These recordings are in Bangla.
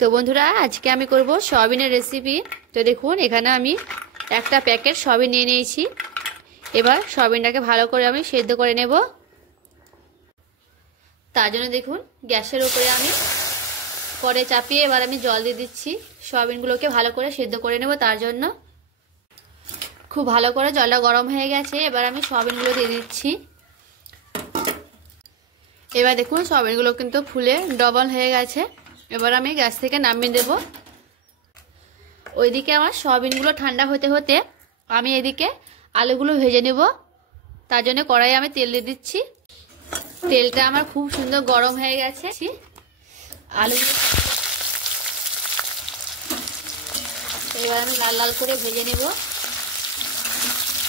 তো বন্ধুরা আজকে আমি করব সয়াবিনের রেসিপি। তো দেখুন এখানে আমি একটা প্যাকেট সয়াবিন নিয়ে নিয়েছি। এবার সয়াবিনটাকে ভালো করে আমি সেদ্ধ করে নেব। তার জন্য দেখুন গ্যাসের উপরে আমি কড়াই চাপিয়ে এবার আমি জল দিয়ে দিচ্ছি। সয়াবিনগুলোকে ভালো করে সেদ্ধ করে নেব। তার জন্য খুব ভালো করে জলটা গরম হয়ে গেছে। এবার আমি সয়াবিনগুলো দিয়ে দিচ্ছি। এবার দেখুন সয়াবিনগুলো কিন্তু ফুলে ডবল হয়ে গেছে। এবার আমি গ্যাস থেকে নামিয়ে দেব। ওইদিকে আমার সয়াবিনগুলো ঠান্ডা হতে হতে আমি এদিকে আলুগুলো ভেজে নেব। তার জন্য কড়াইয়ে আমি তেল দিয়ে দিচ্ছি। তেলটা আমার খুব সুন্দর গরম হয়ে গেছে। আলুগুলো এবার আমি লাল লাল করে ভেজে নেব।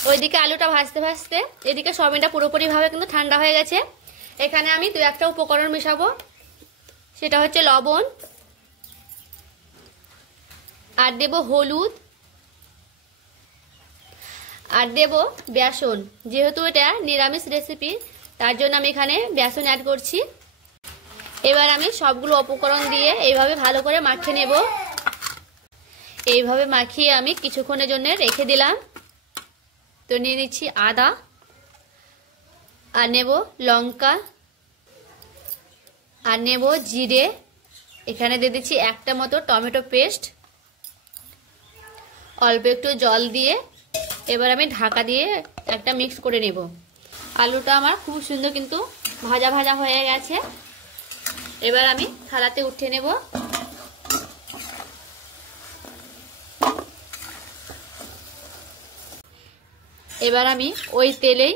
ওইদিকে আলুটা ভাজতে ভাজতে এদিকে সয়াবিনটা পুরোপুরিভাবে কিন্তু ঠান্ডা হয়ে গেছে। এখানে আমি দু একটা উপকরণ মেশাবো। সেটা হচ্ছে লবণ, আর দেব হলুদ, আর দেব বেসন। যেহেতু এটা নিরামিষ রেসিপি তার জন্য আমি এখানে বেসন অ্যাড করছি। এবার আমি সবগুলো উপকরণ দিয়ে এইভাবে ভালো করে মাখিয়ে নেব। এইভাবে মাখিয়ে আমি কিছুক্ষণের জন্য রেখে দিলাম। তো নিয়ে নিচ্ছি আদা, আর নেব লঙ্কা, আর নেব জিরে। এখানে দিয়ে দিচ্ছি একটা মতো টমেটো পেস্ট। অল্প একটু জল দিয়ে এবার আমি ঢাকা দিয়ে একটা মিক্স করে নেব। আলুটা আমার খুব সুন্দর কিন্তু ভাজা ভাজা হয়ে গেছে। এবার আমি থালাতে উঠিয়ে নেব। এবার আমি ওই তেলেই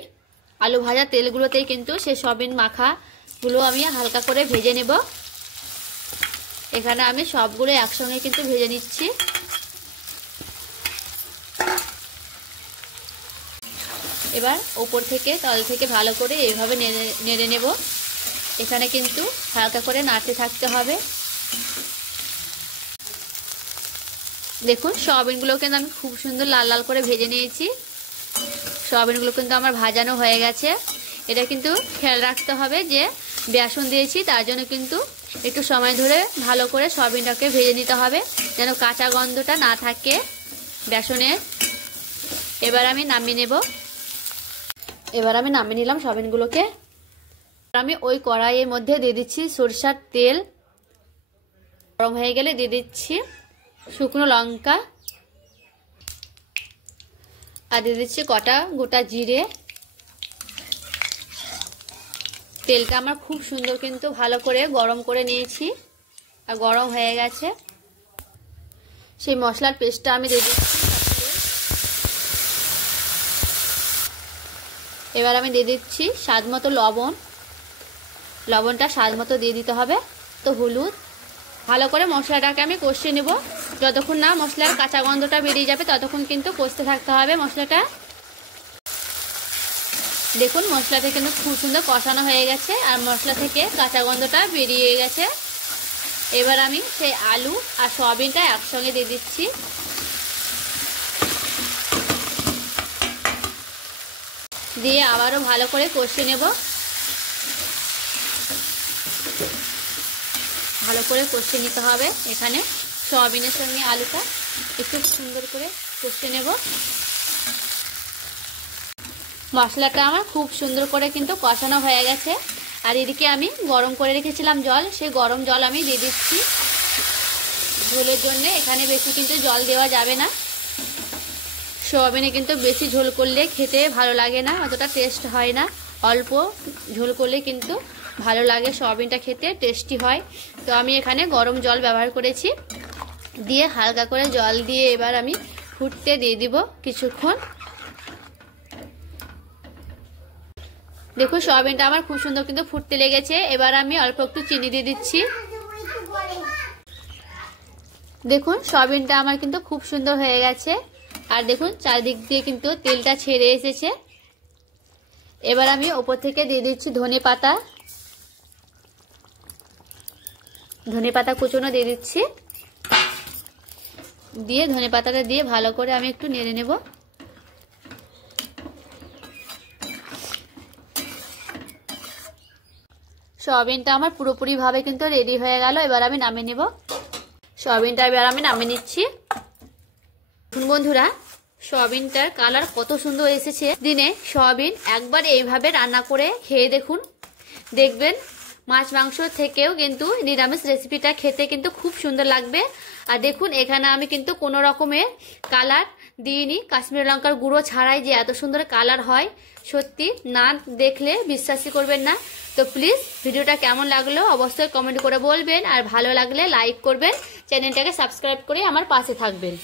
আলু ভাজা তেলগুলোতেই কিন্তু সে সয়াবিন মাখাগুলো আমি হালকা করে ভেজে নেব। এখানে আমি সবগুলো একসঙ্গে কিন্তু ভেজে নিচ্ছি। এবার ওপর থেকে তল থেকে ভালো করে এইভাবে নেড়ে নেব। এখানে কিন্তু হালকা করে নাড়তে থাকতে হবে। দেখুন সয়াবিনগুলো কিন্তু আমি খুব সুন্দর লাল লাল করে ভেজে নিয়েছি। সয়াবিনগুলো কিন্তু আমার ভাজানো হয়ে গেছে। এটা কিন্তু খেয়াল রাখতে হবে যে বেসন দিয়েছি, তার জন্য কিন্তু একটু সময় ধরে ভালো করে সয়াবিনটাকে ভেজে নিতে হবে যেন কাঁচা গন্ধটা না থাকে বেসনের। এবার আমি নামিয়ে নেব। এবার আমি নামিয়ে নিলাম সয়াবিনগুলোকে। আমি ওই কড়াইয়ের মধ্যে দিয়ে দিচ্ছি সরষের তেল। গরম হয়ে গেলে দিয়ে দিচ্ছি শুকনো লঙ্কা, আর দিয়ে দিচ্ছি কটা গোটা জিরে। তেলটা আমার খুব সুন্দর কিন্তু ভালো করে গরম করে নিয়েছি, আর গরম হয়ে গেছে। সেই মশলার পেস্টটা আমি দিয়ে দিচ্ছি। এবার আমি দিয়ে দিচ্ছি স্বাদ মতো লবণ। লবণটা স্বাদ মতো দিয়ে দিতে হবে। তো হলুদ। ভালো করে মশলাটাকে আমি কষিয়ে নেব। যতক্ষণ না মশলার কাঁচা গন্ধটা বেরিয়ে যাবে ততক্ষণ কিন্তু কষতে থাকতে হবে মশলাটা। দেখুন মশলাটা কিন্তু খুব সুন্দর কষানো হয়ে গেছে আর মশলা থেকে কাঁচা গন্ধটা বেরিয়ে গেছে। এবার আমি সেই আলু আর সয়াবিনটা একসঙ্গে দিয়ে দিচ্ছি। দিয়ে আবারও ভালো করে কষিয়ে নেব। ভালো করে কষিয়ে নিতে হবে। এখানে সয়াবিনের সঙ্গে আলুটা একটু সুন্দর করে কষিয়ে নেব। মশলাটা আমার খুব সুন্দর করে কিন্তু কষানো হয়ে গেছে। আর এদিকে আমি গরম করে রেখেছিলাম জল, সেই গরম জল আমি দিয়ে দিচ্ছি ঝোলের জন্য। এখানে বেশি কিন্তু জল দেওয়া যাবে না। সয়াবিনে কিন্তু বেশি ঝোল করলে খেতে ভালো লাগে না, অতটা টেস্ট হয় না। অল্প ঝোল করলে কিন্তু ভালো লাগে, সয়াবিনটা খেতে টেস্টি হয়। তো আমি এখানে গরম জল ব্যবহার করেছি। দিয়ে হালকা করে জল দিয়ে এবার আমি ফুটতে দিয়ে দিব কিছুক্ষণ। দেখুন সয়াবিনটা আমার খুব সুন্দর কিন্তু ফুটতে লেগেছে। এবার আমি অল্প একটু চিনি দিয়ে দিচ্ছি। দেখুন সয়াবিনটা আমার কিন্তু খুব সুন্দর হয়ে গেছে। আর দেখুন চারদিক দিয়ে কিন্তু তেলটা ছেড়ে এসেছে। এবার আমি ওপর থেকে দিয়ে দিচ্ছি ধনে পাতা। ধনে পাতা কুচনো দিয়ে দিচ্ছি। দিয়ে ধনে পাতাটা দিয়ে ভালো করে আমি একটু নেড়ে নেব। সয়াবিনটা আমার পুরোপুরি ভাবে কিন্তু রেডি হয়ে গেল। এবার আমি নামিয়ে নেব। সয়াবিনটা এবার আমি নামিয়ে নিচ্ছি। বন্ধুরা, সয়াবিনটার কালার কত সুন্দর এসেছে। দিনে সয়াবিন একবার এইভাবে রান্না করে খেয়ে দেখুন, দেখবেন মাছ মাংস থেকেও কিন্তু নিরামিষ রেসিপিটা খেতে কিন্তু খুব সুন্দর লাগবে। আর দেখুন এখানে আমি কিন্তু কোনো রকমের কালার দিইনি, কাশ্মীরি লঙ্কার গুঁড়ো ছাড়াই যে এত সুন্দর কালার হয়, সত্যি না দেখলে বিশ্বাসই করবেন না। তো প্লিজ ভিডিওটা কেমন লাগলো অবশ্যই কমেন্ট করে বলবেন, আর ভালো লাগলে লাইক করবেন, চ্যানেলটাকে সাবস্ক্রাইব করে আমার পাশে থাকবেন।